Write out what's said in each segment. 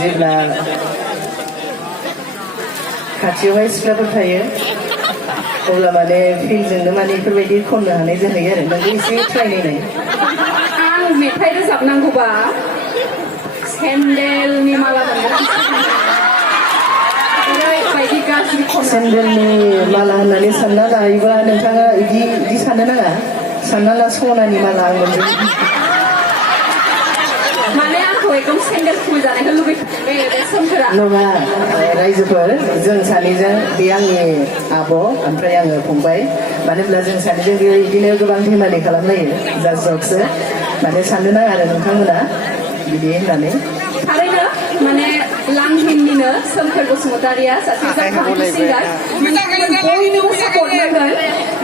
जेब्ला खाथियावहाय सिख्लाफोर थायो अब्ला माने फिल्डजोंनो माने बेफोरबायदि खननो हानाय जाहैयो आरो नोंबो एसे ट्राइ नायनाय आं मेथाइ रोजाबनांगौबा सेन्देलनि माला सेन्देलनि माला होननानै सानना लायोबा नोंथाङा इदि साननो नाङा सानना ला सनानि माला आं मोनदों एकदम सेन्देल खुबैजानायखौ लुबैखायो बे सोमखोरा नङा रायजोफोर जों सानैजों बे आंनि आब' ओमफ्राय आङो फंबाय मानो होनब्ला जों सानैजों बिदिनो गोबां धेमालि खालामलायो जास्ट जकसो माने साननो नाङा आरो नोंथांमोना बिदि होननानै थारैनो माने लांहिननिनो सोमखोर बसुमतारिया सासे जाखांफु सिंगार बयनिबो सापर्ट नांगोन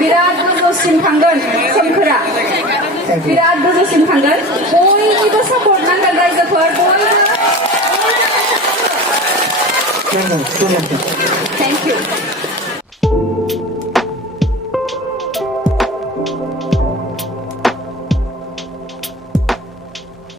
बिराद गोजौसिम थांगोन सोमखोरा बिराद गोजौसिम थांगोन बयनिबो सापर्ट नांगोन रायजोफोर थेंक इउ